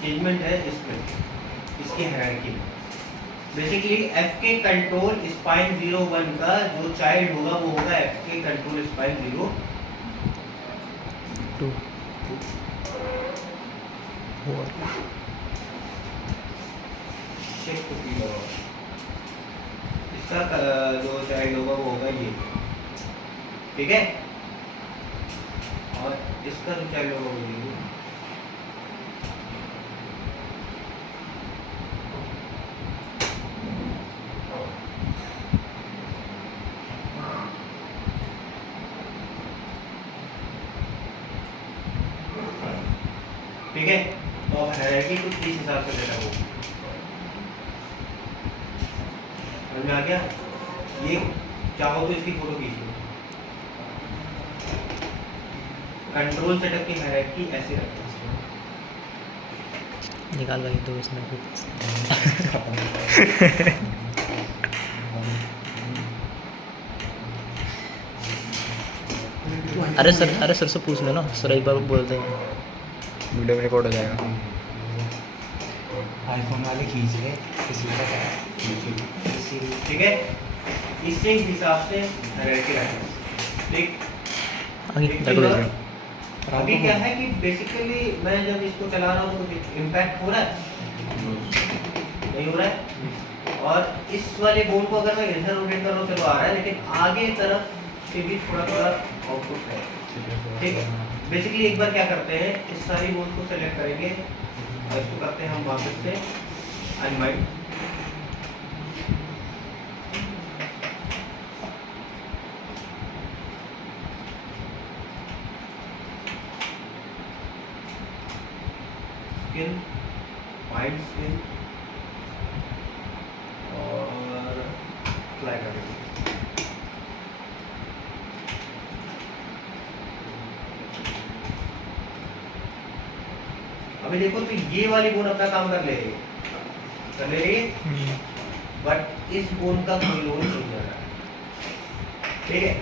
Changement है इसमें, इसकी हायरार्की में। बेसिकली एफ के कंट्रोल स्पाइन 01 का जो चाइल्ड होगा वो होगा एफ के कंट्रोल स्पाइन 02। इसका जो चाइल्ड होगा वो होगा ये, ठीक है, और इसका जो चाइल्ड होगा वो ये। ठीक है, तो अब हायरार्की कुछ इस हिसाब से सेटअप होगी। समझ में आ गया? ये चाहो तो इसकी फोटो खींच लो। कंट्रोल सेटअप की हायरार्की ऐसे रखो। निकाल भाई दो इसमें अरे सर से पूछ लो ना, सर एक बार बोलते हैं, वीडियो रिकॉर्ड हो जाएगा। आईफोन वाले खींच रहे किसी का क्या, ठीक है, इसी हिसाब से हायरार्की रखो। ठीक, अभी क्या है कि बेसिकली मैं जब इसको चला रहा हूँ तो इम्पैक्ट हो रहा है, नहीं हो रहा है, और इस वाले बोन को अगर मैं इधर रोटेट कर रहा हूँ चलो आ रहा है, लेकिन आगे तरफ से भी थोड़ा थोड़ा आउटपुट है। ठीक है, बेसिकली एक बार क्या करते हैं, इस सारी बोन को सेलेक्ट करेंगे और इसको करते हैं हम वापस से अनवाइंड। स्किन, वाइड स्किन और फ्लाई करेंगे। अभी देखो तो ये वाली बोन अपना काम कर ले रही है, बट इस बोन का कोई लोड नहीं जा रहा है। ठीक है,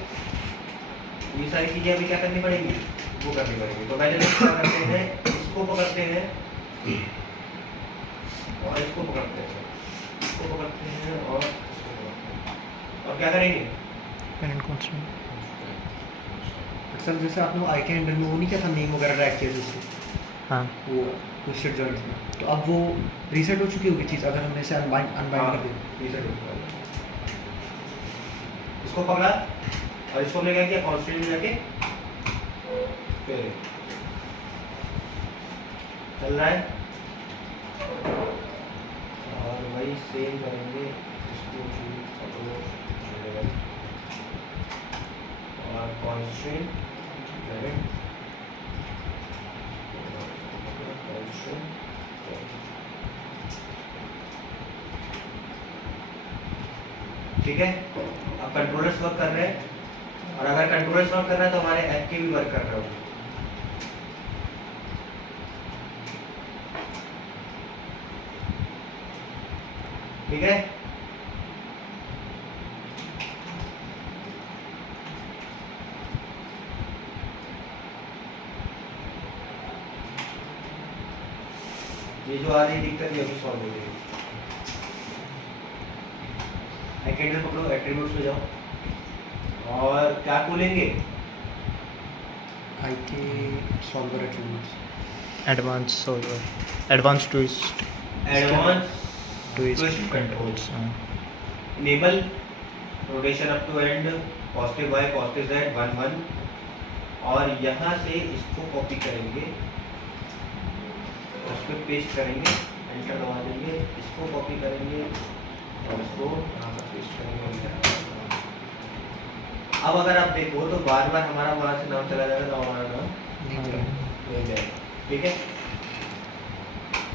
ये सारी चीजें अभी क्या करनी पड़ेगी, वो करनी पड़ेगी। तो पहले क्या करते हैं, इसको पकड़ते हैं और इसको पकड़ते हैं, इसको पकड़ते हैं और इसको पकड़ते हैं, और क्या करेंगे, पेरेंट कांस्टेंट। सर जैसे आपने आई के अंडर में वो नहीं क्या था, नेम वगैरह रैक किया जिससे, हाँ वो ट्विस्टेड जॉइंट्स में, तो अब वो रीसेट हो चुकी होगी चीज़ अगर हमने इसे अनबाइंड कर दी। रीसेट हो चुका है। इसको पकड़ा और इसको हमने क्या किया, कांस्टेंट में जाके फिर चल रहा है, और वही सेम करेंगे, इसको भी पकड़ो और कांस्टेंट करें, ठीक है। अब कंट्रोलर्स वर्क कर रहे हैं, और अगर कंट्रोलर्स वर्क कर रहा है तो हमारे ऐप के भी वर्क कर रहे होंगे। ठीक है, ये जो आ रही दिक्कत ये अभी सॉल्व हो गई। कैंडल पकड़ो, एट्रीब्यूट्स में जाओ और क्या खोलेंगे, I K solver attributes, advance solver, advance twist controls, enable rotation up to and positive Y positive Z 1 1, और यहाँ से इसको कॉपी करेंगे, उस पर पेस्ट करेंगे, एंटर दबा देंगे, इसको कॉपी करेंगे और इसको यहाँ पर पेस्ट करेंगे, एंटर। अब अगर आप देखो तो बार बार हमारा वहाँ से नाम चला जाएगा तो हमारा नाम नहीं जाएगा। ठीक है,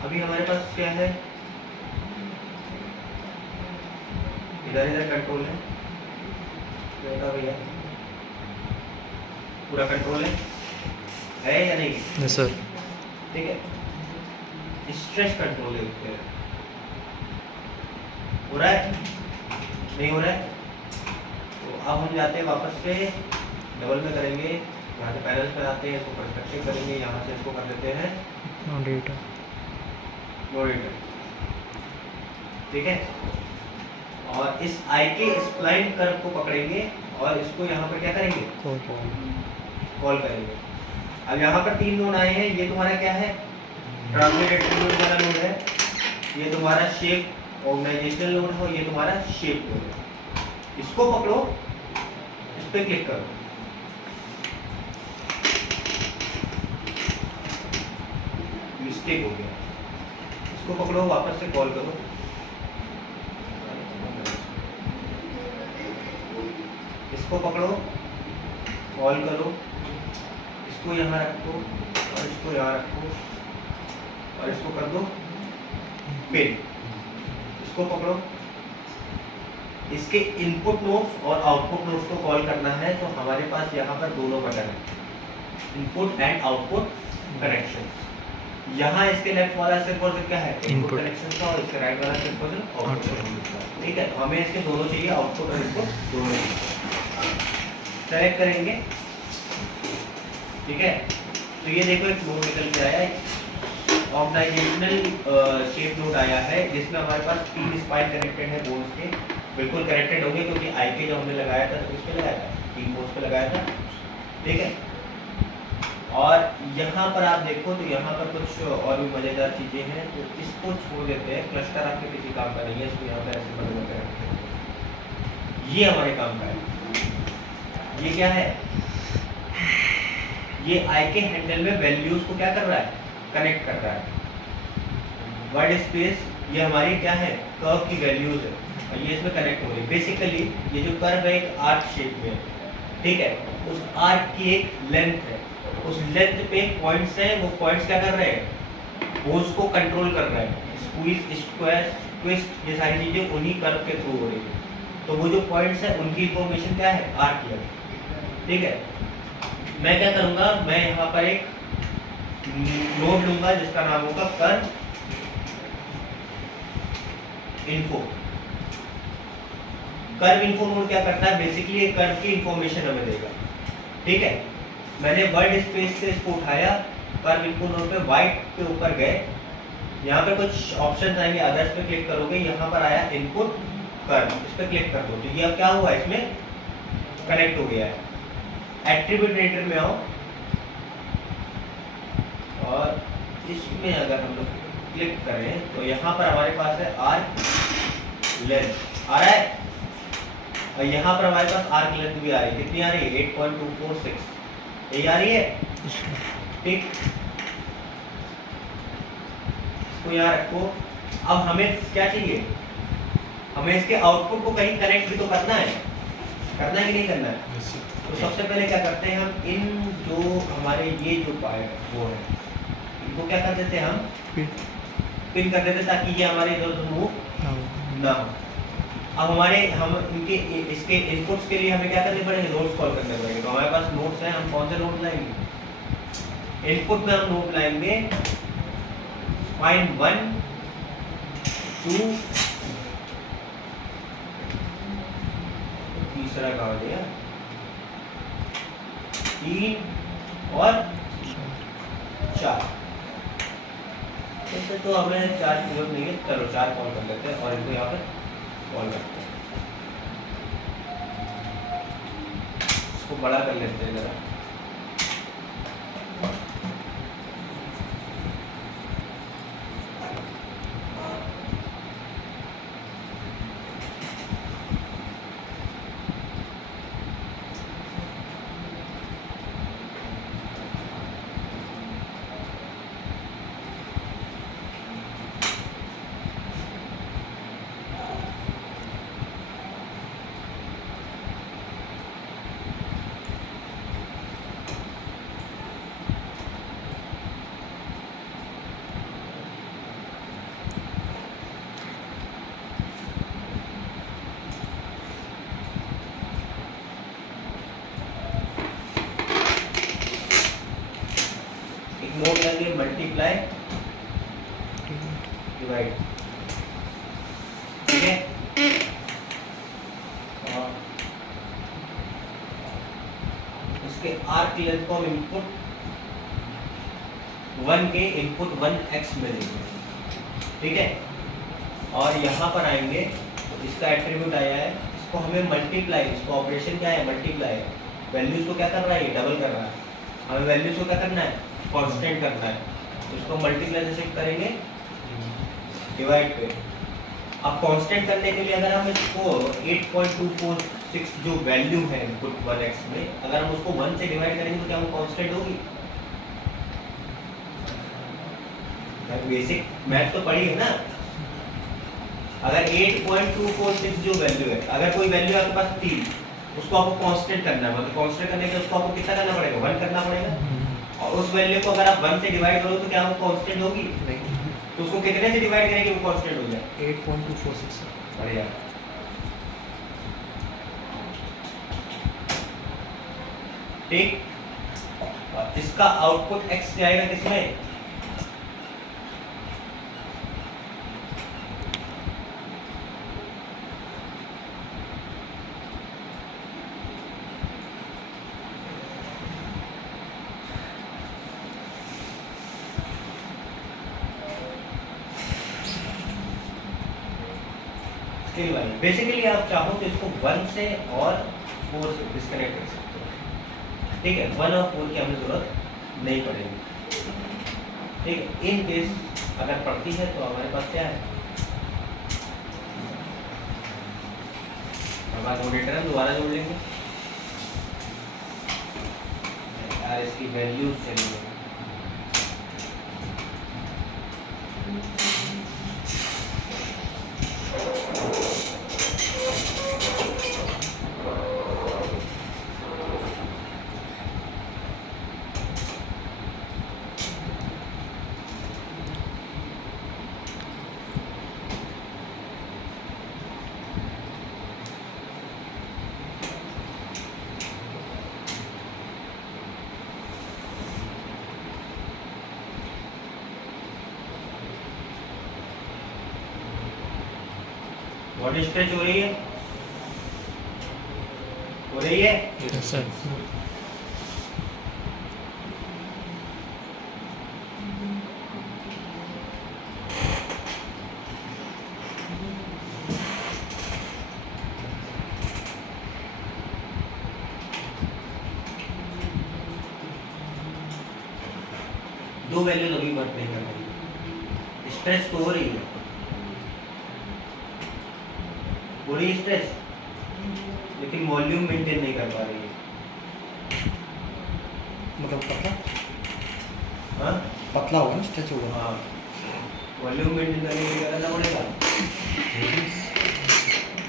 अभी हमारे पास क्या है, इधर इधर कंट्रोल है, देखा भैया पूरा कंट्रोल है या नहीं? Yes sir. ठीक है, स्ट्रेच कंट्रोल है ऊपर, हो रहा है नहीं हो रहा है? तो अब हम जाते हैं वापस से डबल में करेंगे यहाँ से पैनल्स पे आते हैं, इसको पर्सपेक्टिव करेंगे, यहाँ से इसको कर देते हैं मॉडरेटर। मॉनिटर, ठीक है। और इस आई के स्प्लाइन कर्व को पकड़ेंगे और इसको यहाँ पर क्या करेंगे, कॉल करेंगे। अब यहाँ पर 3 नोड आए हैं, ये तुम्हारा क्या है, ट्रांसलेट एट्रीब्यूट वाला नोड है, ये तुम्हारा शेप ऑर्गेनाइजेशनल नोड है और ये तुम्हारा शेप नोड है। इसको पकड़ो, इस पे क्लिक करो, मिस्टेक हो गया, इसको पकड़ो, वापस से कॉल करो, इसको पकड़ो, कॉल करो, इसको यहाँ रखो और इसको यहाँ रखो और इसको कर दो पिन। इसको पकड़ो, इसके इनपुट नोड्स और आउटपुट नोड्स को कॉल करना है, तो हमारे पास यहाँ पर दोनों बटन है, इनपुट एंड आउटपुट कनेक्शन। यहाँ इसके लेफ्ट वाला सिर्फ और सिर्फ क्या है, इनपुट कनेक्शन का, और इसके राइट वाला सिर्फ और सिर्फ आउटपुट कनेक्शन का, ठीक है। तो हमें इसके दोनों चाहिए, आउटपुट और इनपुट दोनों सेलेक्ट करेंगे, ठीक है। तो ये देखो एक नोड निकल के आया, ऑर्गेनाइजेशनल शेप नोड आया है, जिसमें हमारे पास 3 स्पाइन कनेक्टेड है बोन्स के, बिल्कुल कनेक्टेड होंगे क्योंकि आई के जो हमने लगाया था तो इस पे लगाया था, 3 बोन्स पे लगाया था, ठीक है। और यहाँ पर आप देखो तो यहाँ पर कुछ और भी मज़ेदार चीज़ें हैं, तो इसको छोड़ देते हैं, क्लस्टर आपके किसी काम का नहीं है, इसको यहाँ पर ऐसे बदल कर रखते हैं। ये हमारे काम का है, ये क्या है, ये आई के हैंडल में वैल्यूज को क्या कर रहा है, कनेक्ट कर रहा है। वर्ड स्पेस ये हमारी क्या है, कर्व की वैल्यूज है और ये इसमें कनेक्ट हो रही है। बेसिकली ये जो कर्व है एक आर्क शेप में है, ठीक है, उस आर्क की एक लेंथ है, उस लेंथ पे पॉइंट्स हैं, वो पॉइंट्स क्या कर रहे हैं, वो उसको कंट्रोल कर रहे हैं, स्क्वीज, स्क्वायर, ट्विस्ट, ये सारी चीज़ें उन्हीं कर्व के थ्रू हो रही है। तो वो जो पॉइंट्स हैं उनकी इंफॉर्मेशन क्या है, आर्क लेंथ, ठीक है। मैं क्या करूँगा, मैं यहाँ पर एक नोड लूँगा जिसका नाम होगा curve info. Curve info node क्या करता है, बेसिकली एक कर्व की इंफॉर्मेशन हमें देगा, ठीक है। मैंने वर्ड स्पेस से इसको उठाया, कर्व इन्फो नोड पे वाइट के ऊपर गए, यहाँ पे कुछ ऑप्शन आएंगे, अदर्स पे क्लिक करोगे, यहाँ पर आया इनपुट कर्व, इस पे क्लिक कर दो, तो ये अब क्या हुआ, इसमें कनेक्ट हो गया है। एट्रीब्यूट एडिटर में आओ और इसमें अगर हम लोग क्लिक करें तो यहाँ पर हमारे पास है आर्क लेंथ आ रहा है, और यहाँ पर हमारे पास आर्क लेंथ भी आ रही है, कितनी आ रही है, 8.246, यही आ रही है, ठीक। इसको यहाँ रखो। अब हमें क्या चाहिए, हमें इसके आउटपुट को कहीं कनेक्ट भी तो करना है कि नहीं करना है। तो सबसे पहले क्या करते हैं, हम इन जो हमारे ये जो पार्ट वो है, इनको क्या कर देते हैं, हम पिन कर देते हैं, ताकि ये हमारे इधर उधर मूव ना हो। अब हम इनके इसके इनपुट्स के लिए हमें क्या करने पड़ेंगे, नोड्स कॉल करने पड़ेंगे। तो हमारे पास नोड्स हैं, हम कौन से नोड लाएंगे, इनपुट में हम नोड लाएंगे फाइंड 1 2, तीसरा कहा दिया 3 और 4। ऐसे तो हमें 4 की जरूरत नहीं है, चलो 4 कॉल कर लेते हैं और इनको यहाँ पर कॉल करते हैं, इसको बड़ा कर लेते हैं जरा। नोड लेंगे मल्टीप्लाई डिवाइड, ठीक है। और इसके के आर्क लेंथ को हम इनपुट 1 के इनपुट 1x में देंगे, ठीक है। और यहाँ पर आएंगे तो इसका एट्रीब्यूट आया है, इसको हमें मल्टीप्लाई, इसको ऑपरेशन क्या है, मल्टीप्लाई है। वैल्यूज को क्या कर रहा है, ये डबल कर रहा है। हमें वैल्यूज को क्या करना है, कांस्टेंट करना है। तो इसको मल्टीप्लाई से शिफ्ट करेंगे डिवाइड पे। अब कांस्टेंट करने के लिए अगर हम इसको 8.246 जो वैल्यू है इनपुट 1x में, अगर हम उसको 1 से डिवाइड करेंगे तो क्या वो कांस्टेंट होगी? बेसिक मैथ तो पढ़ी है ना। अगर 8.246 जो वैल्यू है, अगर कोई वैल्यू आपके पास थी, उसको आपको कांस्टेंट करना है, मतलब कांस्टेंट करने के लिए उसको आपको कितना करना पड़ेगा, 1 करना पड़ेगा। और उस वैल्यू को अगर आप 1 से डिवाइड करो तो क्या वो कांस्टेंट होगी? नहीं, तो उसको कितने से डिवाइड करेंगे वो कांस्टेंट हो जाए? 8.246। बढ़िया। ठीक, और इसका आउटपुट x जाएगा किसमें? बेसिकली आप चाहो तो इसको 1 से और 4 से डिस्कनेक्ट कर सकते हो, ठीक है। 1 और 4 की हमें जरूरत नहीं पड़ेगी, ठीक है। इन केस अगर पड़ती है तो हमारे पास क्या है, हमारे पास मॉनिटर हम दोबारा जोड़ लेंगे यार, इसकी वैल्यूज चलेंगे। बॉडी स्ट्रेच हो रही है, हो रही है। Yes sir. दो वैल्यू अभी वर्क नहीं कर रही, स्ट्रेच तो हो रही है, हो रही स्ट्रेच, लेकिन वॉल्यूम मेंटेन नहीं कर पा रही है। मतलब पतला हाँ पतला होगा ना, स्ट्रेच होगा। हाँ, वॉल्यूम मेंटेन करने के लिए क्या करना पड़ेगा,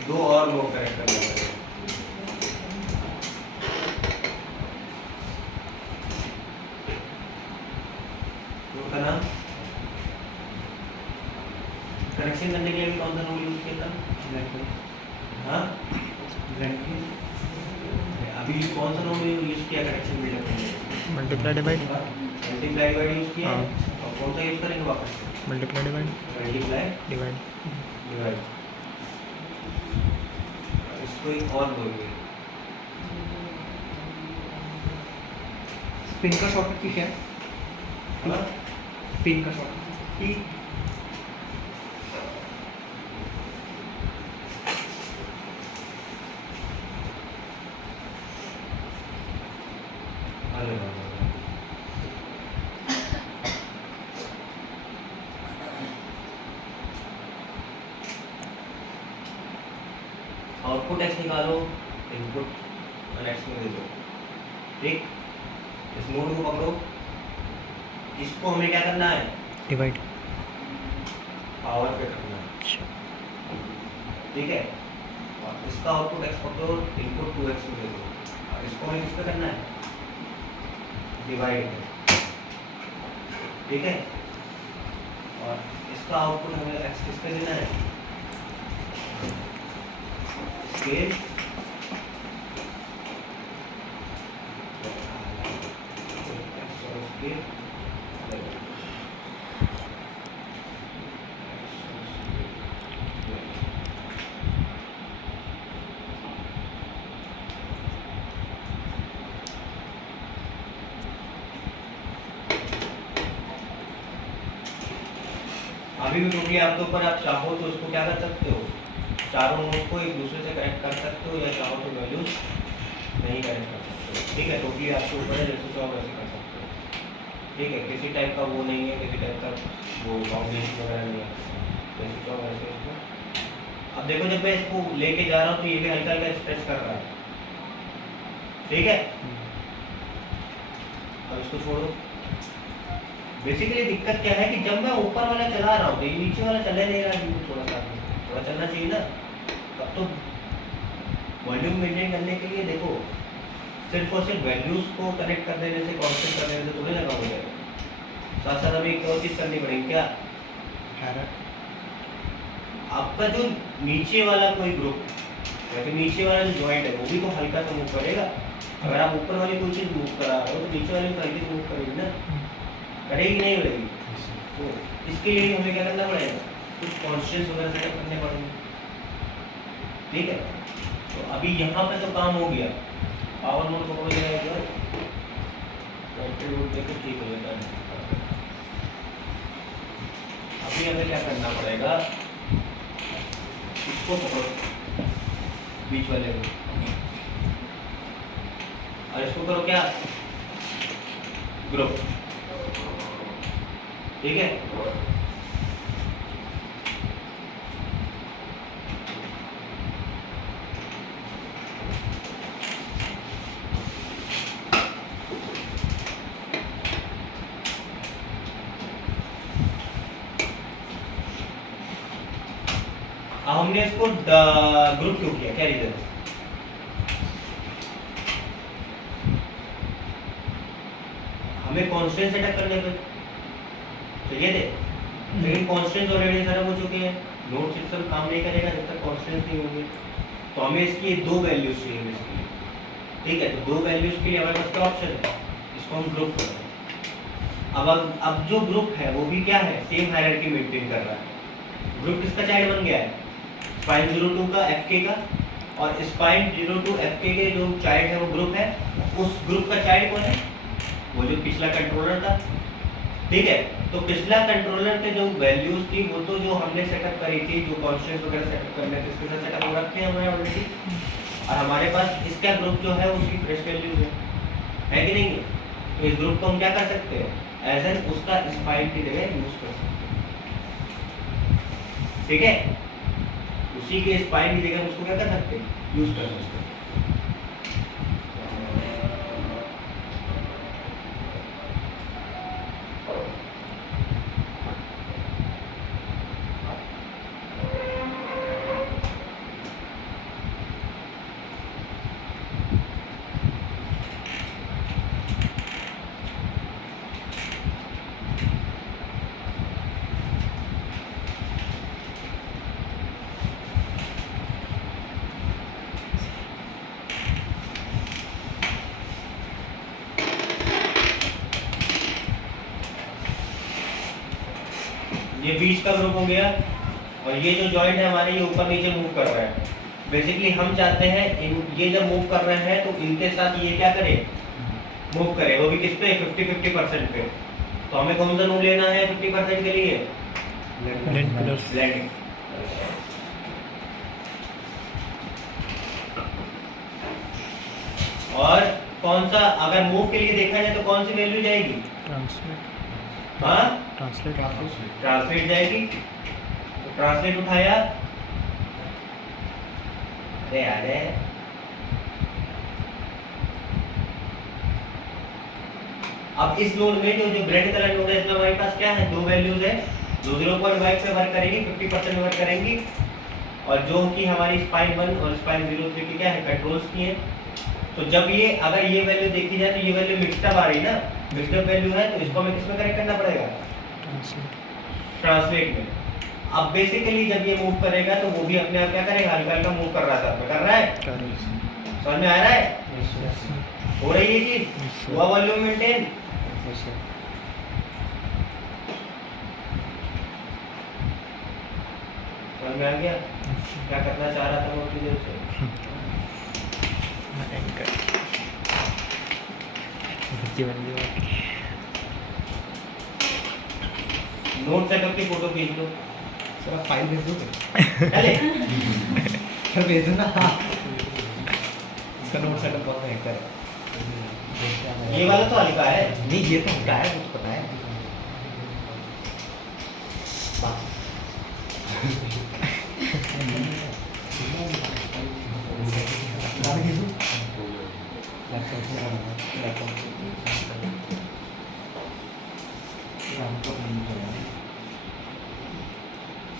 दो और लोग कनेक्ट करना पड़ेगा। तो का नाम कनेक्शन करने के लिए भी कौन सा नोड यूज किया था? हाँ, अभी कौन सा नोड यूज किया कनेक्शन बिल्डअप के लिए? Multiply divide. Multiply divide use किया है। हाँ। और कौन सा यूज करेंगे वापस? Multiply divide. Multiply divide. Divide. इसको एक और बोलिए, पिन का शॉर्टकट की क्या है? हाँ? पिन का शॉर्टकट पी। अरे बाबा, आउटपुट एक्स निकालो, इनपुट एक्स में दे दो, ठीक। इस मोड को पकड़ो, इसको हमें क्या करना है, डिवाइड। पावर पे करना है, ठीक है। और इसका आउटपुट एक्स पकड़ो, इनपुट 2x में दे दो, और इसको हमें किस पे करना है, डिवाइड, ठीक है। और इसका आउटपुट हमें एक्स किस पे देना है, स्केल, अभी भी टोटली आपके ऊपर, आप चाहो तो इसको क्या कर सकते हो, चारों नोड को एक दूसरे से कनेक्ट कर सकते हो, या चाहो तो वैल्यूज नहीं कनेक्ट कर सकते हो। ठीक है, टोटली आपके ऊपर है, जैसे चाहो वैसे कर सकते हो। ठीक है, किसी टाइप का वो नहीं है, किसी टाइप का वो बाउंडेशन वगैरह नहीं है, जैसे चाहो वैसे इसको। अब देखो जब मैं इसको लेके जा रहा हूँ तो ये भी हल्का हल्का स्ट्रेच कर रहा है। ठीक है, अब इसको छोड़ो। बेसिकली दिक्कत क्या है कि जब मैं ऊपर वाला चला रहा हूँ तो ये नीचे वाला चले नहीं रहा है, थोड़ा चलना चाहिए ना। अब तो वॉल्यूम मेंटेन करने के लिए देखो सिर्फ और सिर्फ वैल्यूज को कनेक्ट कर देने से, कांस्टेंट कर देने से थोड़ी ना कम हो जाएगा। साथ साथ हमें एक और चीज़ करनी पड़ेगी, क्या? आपका जो नीचे वाला कोई ग्रुप या फिर नीचे वाला जो जॉइंट है वो भी तो हल्का सा मूव करेगा। अगर आप ऊपर वाली कोई चीज़ मूव करा रहे हो तो नीचे वाली तो हल्की से मूव करेगी ना, करेगी नहीं करेगी? तो इसके लिए हमें क्या करना पड़ेगा, कुछ कॉन्स्टेंट्स वगैरह सेटअप करने पड़ेंगे। ठीक है, तो अभी यहाँ पे तो काम हो गया, पावर नोड को पकड़ जाएगा, एट्रीब्यूट देकर ठीक हो जाता है। अभी हमें क्या करना पड़ेगा, इसको पकड़ो बीच वाले को और इसको करो क्या, ग्रुप। ठीक है, हमने इसको ग्रुप क्यों किया, क्या रीजन है? हमें कांस्टेंट सेटअप करने पे चाहिए थे, लेकिन कांस्टेंट्स ऑलरेडी सेटअप हो चुके हैं। नोड सिस्टम काम नहीं करेगा जब तक कांस्टेंट्स नहीं होंगे, तो हमें इसकी दो वैल्यूज चाहिए इसके लिए। ठीक है, तो दो वैल्यूज के लिए हमारे पास क्या ऑप्शन है, इसको हम ग्रुप करें। अब जो ग्रुप है वो भी क्या है, सेम हायरार्की मेंटेन कर रहा है। ग्रुप किसका चाइल्ड बन गया है, स्पाइन 02 का FK का, और स्पाइन 02 FK के जो चाइल्ड है वो ग्रुप है। उस ग्रुप का चाइल्ड कौन है, वो जो पिछला कंट्रोलर था। ठीक है, तो पिछला कंट्रोलर के जो वैल्यूज थी वो तो जो हमने सेटअप करी थी, जो कॉन्स्टेंट्स वगैरह सेटअप करने थे, इसके साथ सेटअप हो रखे हैं हमारे ऑलरेडी, और हमारे पास इसका ग्रुप जो है उसकी फ्रेश वैल्यूज है कि नहीं है? तो इस ग्रुप को हम क्या कर सकते हैं, एज एन उसका स्पाइन की जगह यूज कर सकते हैं। ठीक है, उसी के स्पाइन की जगह उसको क्या कर सकते हैं, यूज कर सकते हैं। ये बीच का ग्रुप हो गया, और ये जो जॉइंट है हमारे ये ऊपर नीचे मूव कर रहा है। बेसिकली हम चाहते हैं ये जब मूव कर रहे हैं तो इनके साथ ये क्या करे, मूव करे, वो भी किस पे, 50-50% पे। तो हमें कौन सा नोड लेना है 50% के लिए, ब्लेंडिंग। और कौन सा, अगर मूव के लिए देखा जाए तो कौन सी वैल्यू जाएगी, हाँ ट्रांसलेट जाएगी। तो ट्रांसलेट उठाया, अरे याद है, अब इस नोड में जो ब्रेड कलर नोड है इसमें हमारे पास क्या है, दो वैल्यूज है, जो 0.5 पे वर्क करेंगी, 50% वर्क करेंगी, और जो कि हमारी स्पाइन 1 और स्पाइन 03 की क्या है, कंट्रोल्स की है। तो जब ये अगर ये वैल्यू देखी जाए तो ये वैल्यू मिक्सअप आ रही ना, मिक्सअप वैल्यू है, तो इसको हमें किसमें कनेक्ट करना पड़ेगा, ट्रांसलेट में। अब बेसिकली जब ये मूव करेगा तो वो भी अपने आप क्या करेगा, हल्का हल्का मूव कर रहा था, कर रहा है, समझ में आ रहा है, हो रही है चीज, हुआ वॉल्यूम मेंटेन। समझ में आ गया क्या करना चाह रहा था मैं उतनी देर से। नोट सेटअप की फोटो खींच लो सर आप फाइल भेज दोगे? चले सर भेज दो ना। इसका नोट सेटअप बहुत बेहतर है। ये वाला तो हल्का है नहीं ये तो हल्का है, वो तो पता है। वाह। गाड़ी भेजो। लैपटॉप से लैपटॉप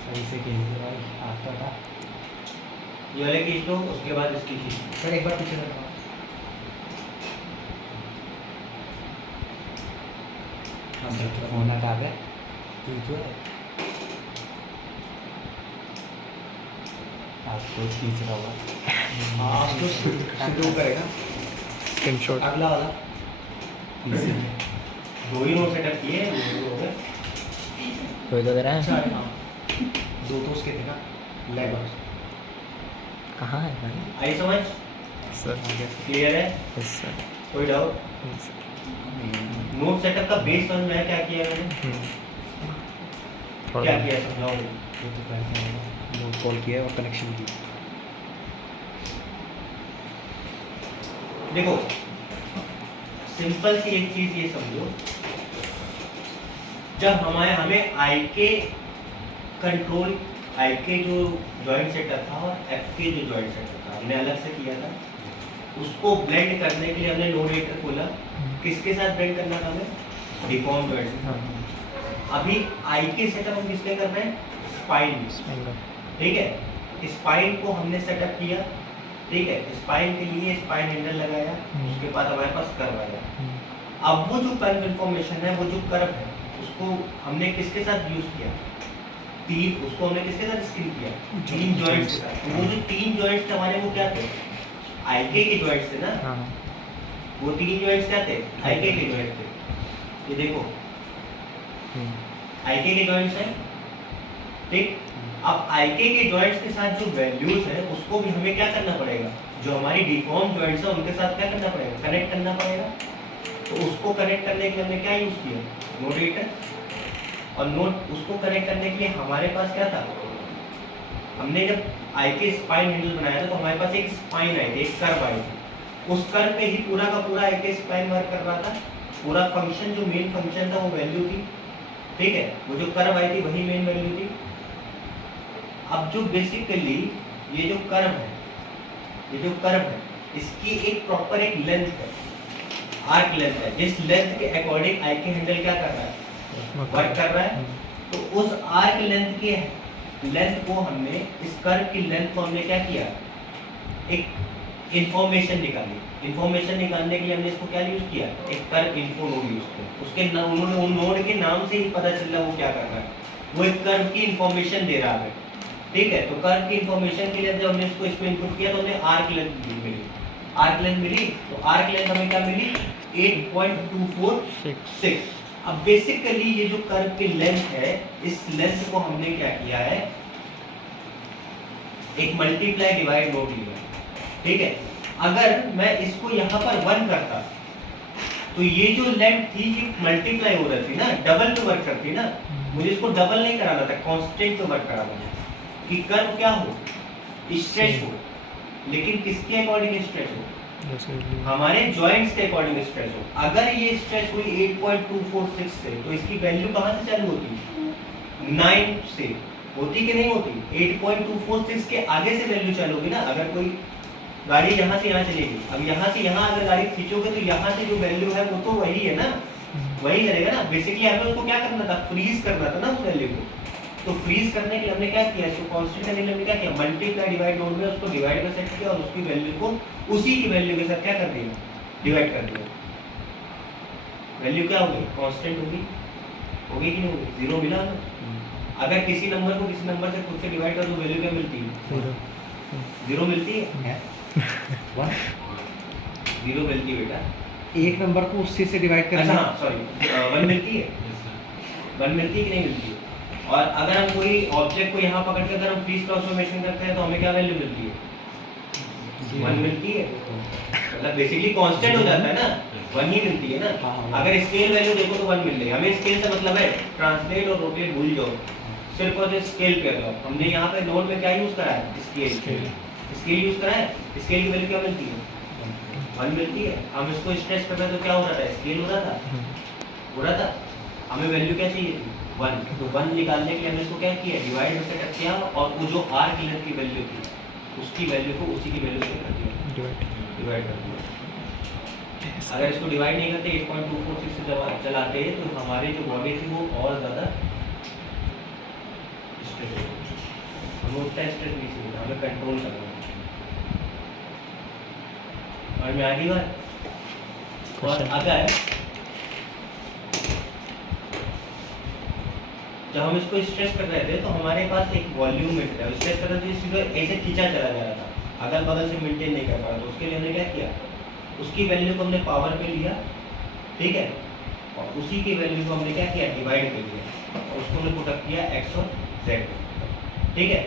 सही से खेल भाई आता था। ये वाले खींच लो उसके बाद इसकी खींच लो। सर एक बार पीछे रखो। हाँ सर तो फोन हटा दे। तू तो आपको खींच रहा होगा। हाँ आपको शुरू करेगा। स्क्रीनशॉट अगला वाला दो ही नोट सेटअप किए दो हो गए कोई तो दे रहा है दो तो उसके थे ना लैब कहाँ है भाई आई समझ सर क्लियर है यस सर कोई doubt yes sir note setup का बेस समझ में है क्या किया मैंने क्या किया समझाओ मुझे। वो तो कहते हैं नोट कॉल किया और कनेक्शन की। देखो सिंपल सी एक चीज ये समझो जब हमें आई के कंट्रोल आई के जो जॉइंट सेटअप था और एफ के जो जॉइंट सेटअप था हमने अलग से किया था उसको ब्लेंड करने के लिए हमने नोडेटर खोला किसके साथ ब्लेंड करना था हमें डिफॉर्म जॉइंट से अभी आई के सेटअप हम किसके कर रहे हैं स्पाइन ठीक है स्पाइन को हमने सेटअप किया ठीक है स्पाइन के लिए स्पाइन हैंडल लगाया उसके बाद हमारे पास कर्व आया अब वो जो कर्व इंफॉर्मेशन है वो जो कर्व है उसको हमने किसके साथ यूज किया तीन उसको हमने किसके साथ स्क्रीन किया तीन जॉइंट्स के साथ वो जो तीन जॉइंट्स थे हमारे वो क्या थे आईके के जॉइंट्स थे ना हाँ वो तीन जॉइंट्स क्या थे आईके के जॉइंट्स थे ये देखो आईके के जॉइंट्स हैं ठीक अब आईके के जॉइंट्स के साथ जो वैल्यूज है उसको भी हमें क्या करना पड़ेगा जो हमारी डिफॉर्म जॉइंट्स है उनके साथ क्या करना पड़ेगा कनेक्ट करना पड़ेगा तो उसको कनेक्ट करने के लिए हमने क्या यूज किया नोडेटर और नोट उसको कनेक्ट करने के लिए हमारे पास क्या था हमने जब आई के स्पाइन हैंडल बनाया था तो हमारे पास एक स्पाइन आई थी एक कर्व आई थी उस कर्व पे ही पूरा का पूरा आई के स्पाइन वर्क कर रहा था पूरा फंक्शन जो मेन फंक्शन था वो वैल्यू थी ठीक है वो जो कर्व आई थी वही मेन वैल्यू थी अब जो बेसिकली ये जो कर्व है इसकी एक प्रॉपर एक लेंथ है आर्क लेंथ है जिस लेंथ के अकॉर्डिंग आई के हैंडल क्या कर रहा है वर्क कर रहा है तो उस आर्क लेंथ के लेंथ को हमने इस कर्व की लेंथ को हमने क्या किया एक इंफॉर्मेशन निकालने के लिए हमने इसको क्या यूज किया एक कर्व इन्फो नोड यूज किया उसके उन्होंने उन नोड के नाम से ही पता चल रहा है वो क्या कर रहा है वो एक कर्व की इंफॉर्मेशन दे रहा है ठीक है तो कर्व की इंफॉर्मेशन के लिए जब हमने इसको इसमें इनपुट किया तो हमें आर्क लेंथ मिली तो आर्क लेंथ हमें क्या मिली 8.246 अब बेसिकली ये जो कर्व की लेंथ है इस लेंथ को हमने क्या किया है एक मल्टीप्लाई डिवाइड नोड लिया ठीक है अगर मैं इसको यहाँ पर 1 करता तो ये जो लेंथ थी ये मल्टीप्लाई हो रही थी ना डबल पे वर्क करती ना मुझे इसको डबल नहीं कराना था कांस्टेंट पे वर्क कराना था कि कर्व क्या हो स्ट्रेच हो लेकिन किसके अकॉर्डिंग स्ट्रेच हो हमारे जॉइंट्स के अकॉर्डिंग स्ट्रेच हो अगर ये स्ट्रेच हुई 8.246 से तो इसकी वैल्यू कहाँ से चालू होती 9 से होती कि नहीं होती 8.246 के आगे से वैल्यू चालू होगी ना अगर कोई गाड़ी यहाँ से यहाँ चलेगी अब यहाँ से यहाँ अगर गाड़ी खींचोगे तो यहाँ से जो वैल्यू है वो तो वही है ना वही करेगा ना बेसिकली हमें उसको क्या करना था फ्रीज करना था ना उस वैल्यू को तो फ्रीज करने के लिए हमने क्या किया इसको कांस्टेंट करने के लिए हमने क्या किया मल्टीप्लाई डिवाइड नोड में उसको डिवाइड में सेट किया और उसकी वैल्यू को उसी की वैल्यू के साथ क्या कर दिया डिवाइड कर दिया वैल्यू क्या होगी कांस्टेंट होगी कि नहीं होगी जीरो मिला ना अगर किसी नंबर को किसी नंबर से खुद से डिवाइड कर दो वैल्यू क्या मिलती है जीरो मिलती है जीरो मिलती है बेटा एक नंबर को उससे से डिवाइड करना अच्छा हाँ सॉरी 1 मिलती है 1 मिलती है कि नहीं मिलती है और अगर हम कोई ऑब्जेक्ट को यहाँ पकड़ के अगर हम फ्रीज ट्रांसफॉर्मेशन करते हैं तो हमें क्या वैल्यू मिलती है 1 मिलती है, मतलब बेसिकली कांस्टेंट हो जाता है ना, 1 ही मिलती है ना। हाँ, हाँ। अगर स्केल वैल्यू देखो तो 1 मिल रही है। हमें स्केल से मतलब है ट्रांसलेट और रोटेट भूल जाओ, सिर्फ और सिर्फ स्केल पे लगाओ। हमने यहाँ पे नोट में क्या यूज करा है, स्केल स्केल यूज करा है। स्केल की वैल्यू क्या मिलती है, 1 मिलती है। हम इसको स्ट्रेच कर रहे हैं तो क्या हो रहा था, स्केल हो रहा था, हो रहा था। हमें वैल्यू क्या चाहिए थी, 1। तो 1 निकालने के लिए हमने इसको क्या किया, डिवाइड में सेट किया, और वो जो r की लेंथ की वैल्यू थी उसकी वैल्यू को उसी की वैल्यू से कर दिया, डिवाइड कर दिया। अगर इसको डिवाइड नहीं करते 8.246 से जब चलाते तो हमारी जो बॉडी थी वो और ज़्यादा स्ट्रेस हो, हमें उतना स्ट्रेस नहीं चाहिए, हमें कंट्रोल करना है। और मैं आगे बात, और अगर जब हम इसको स्ट्रेच कर रहे थे तो हमारे पास एक वॉल्यूम मिल रहा है, स्ट्रेच कर रहे थे सीधे ऐसे खींचा चला जा रहा था, अगल बगल से मेंटेन नहीं कर पा रहा। तो उसके लिए हमने क्या किया, उसकी वैल्यू को हमने पावर पे लिया, ठीक है, और उसी की वैल्यू को हमने क्या किया, डिवाइड कर दिया, और उसको हमने पुट अप किया x और z, ठीक है।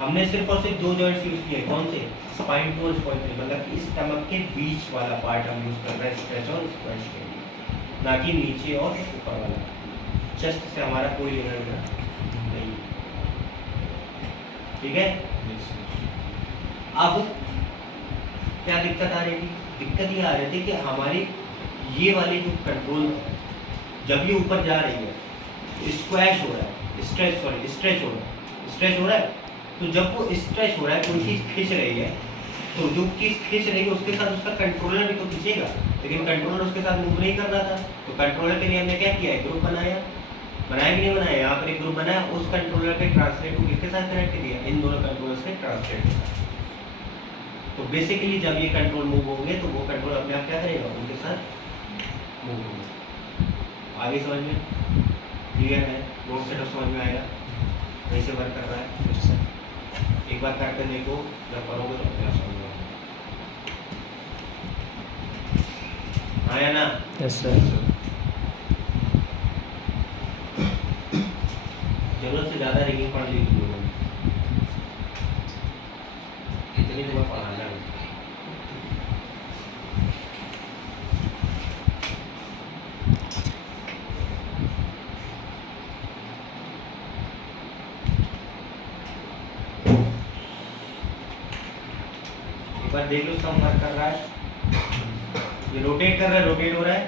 हमने सिर्फ और सिर्फ 2 जॉइंट्स यूज किए, कौन से, स्पाइन 2 और स्पाइन 3, मतलब कि स्टमक के बीच वाला पार्ट हम यूज कर रहे हैं स्ट्रेच और स्क्वैश के लिए, ना कि नीचे और ऊपर वाला। चेस्ट से हमारा कोई लेना देना नहीं, ठीक है। अब क्या दिक्कत आ रही थी, दिक्कत ये आ रही थी कि हमारी ये वाली जो कंट्रोल जब ये ऊपर जा रही है, स्क्वैश हो रहा है, स्ट्रेच हो रहा है, स्ट्रेच हो रहा है। तो जब वो स्ट्रेच हो रहा है, कोई चीज़ खींच रही है, तो जो चीज़ खींच रही है उसके साथ उसका कंट्रोलर भी तो खींचेगा, लेकिन कंट्रोलर उसके साथ मूव नहीं कर रहा था। तो कंट्रोलर के लिए हमने क्या किया, ग्रुप बनाया कि नहीं बनाया, यहाँ पर एक ग्रुप बनाया, उस कंट्रोलर के ट्रांसलेट को किसके साथ कनेक्ट किया, इन दोनों कंट्रोलर्स के ट्रांसलेट के साथ। तो बेसिकली जब ये कंट्रोल मूव होंगे तो वो कंट्रोल अपने आप क्या करेगा, उनके साथ मूव होगा। आगे समझ में क्लियर है, नोट सेटअप समझ में आएगा कैसे वर्क कर रहा है। एक बार करके देखो, जब करोगे तो क्या समझ में आया ना। Yes sir. जरूरत से ज़्यादा रिगिंग पढ़ ली तुम लोगों ने, इतनी तुम्हें पढ़ाना है। एक बार देख लो सब वर्क कर रहा है, ये रोटेट कर रहा है, रोटेट हो रहा है,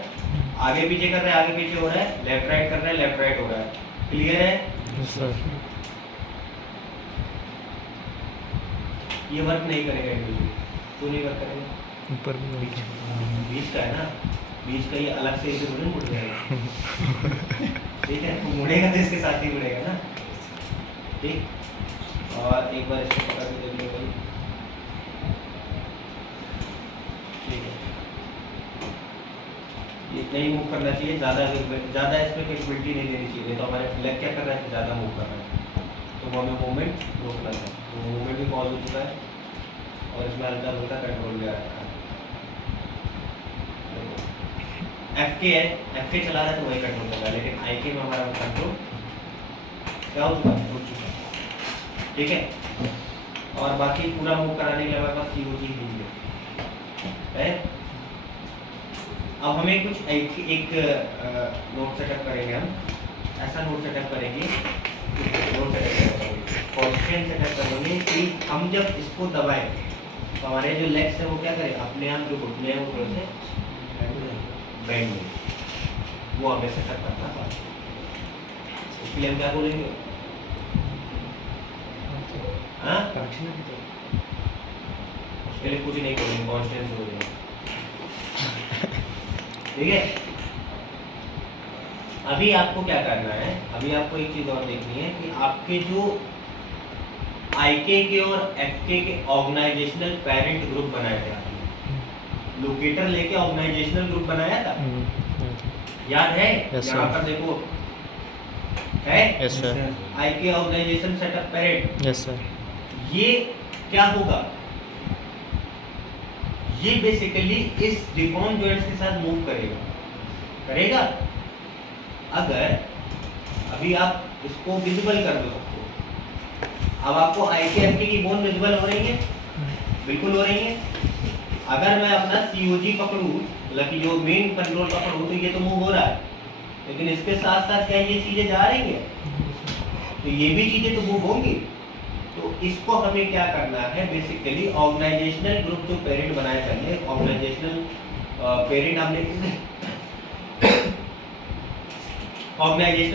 आगे पीछे कर रहा है, आगे पीछे हो रहा है, लेफ्ट राइट कर रहा है, लेफ्ट राइट हो रहा है। क्लियर है, यस सर। ये वर्क नहीं करेगा इंडिविजुअल, क्यों नहीं वर्क करेगा, ऊपर भी बीच का है ना, बीच का ये अलग से इसे थोड़ी मुड़ जाएगा, ठीक है, वो मुड़ेगा तो इसके साथ ही मुड़ेगा ना, ठीक। और एक बार इसको पकड़ के देख लो भाई, ठीक है, ये नहीं मूव करना चाहिए, ज़्यादा इसमें कैपेबिलिटी नहीं देनी चाहिए, तो हमारे लेग क्या कर रहा है, ज़्यादा मूव कर रहा है, तो वो हमें मूवमेंट रोकना है। तो मूवमेंट भी पॉज हो चुका है और इसमें हल्का हल्का कंट्रोल भी आ रखा है। FK है, FK चला रहा है तो वही कंट्रोल कर रहा है, लेकिन IK में हमारा कंट्रोल क्या हो चुका है, रुक चुका है, ठीक है। और बाकी पूरा मूव कराने के लिए हमारे पास COG है। अब हमें कुछ एक नोट सेटअप करेंगे, हम ऐसा नोट सेटअप करेंगे, कॉन्स्टेंट सेटअप करेंगे कि हम जब इसको दबाएं तो हमारे जो लेग्स है वो क्या करें, अपने आप जो घुटने हैं वो थोड़े से बैंड में, वो हमें सेटअप करना है। इसके लिए हम क्या बोलेंगे, हाँ उसके लिए कुछ नहीं बोलेंगे, कॉन्स्टेंट हो जाएगा, ठीक है। अभी आपको क्या करना है, अभी आपको एक चीज और देखनी है कि आपके जो IK के और FK के ऑर्गेनाइजेशनल पेरेंट ग्रुप बनाए थे आपने, लोकेटर लेके ऑर्गेनाइजेशनल ग्रुप बनाया था, याद है, यहाँ पर देखो है, yes sir. IK organization setup parent, yes sir. ये क्या होगा, ये बेसिकली इस डिफॉर्म जॉइंट्स के साथ मूव करेगा। अगर अभी आप इसको विजिबल कर दो सबको, अब आपको IK FK की बोन विजिबल हो रही है, बिल्कुल हो रही है। अगर मैं अपना COG पकड़ूँ, मतलब कि जो मेन कंट्रोल पकड़ूँ, तो ये तो मूव हो रहा है, लेकिन इसके साथ साथ क्या ये चीज़ें जा रही हैं, तो ये भी चीज़ें तो मूव होंगी। तो इसको हमें क्या करना है, बेसिकली ऑर्गेनाइजेशनल ग्रुप जो पेरेंट बनाए पहले, ऑर्गेनाइजेशनल पेरेंट हमने ऑर्गेनाइजेशनल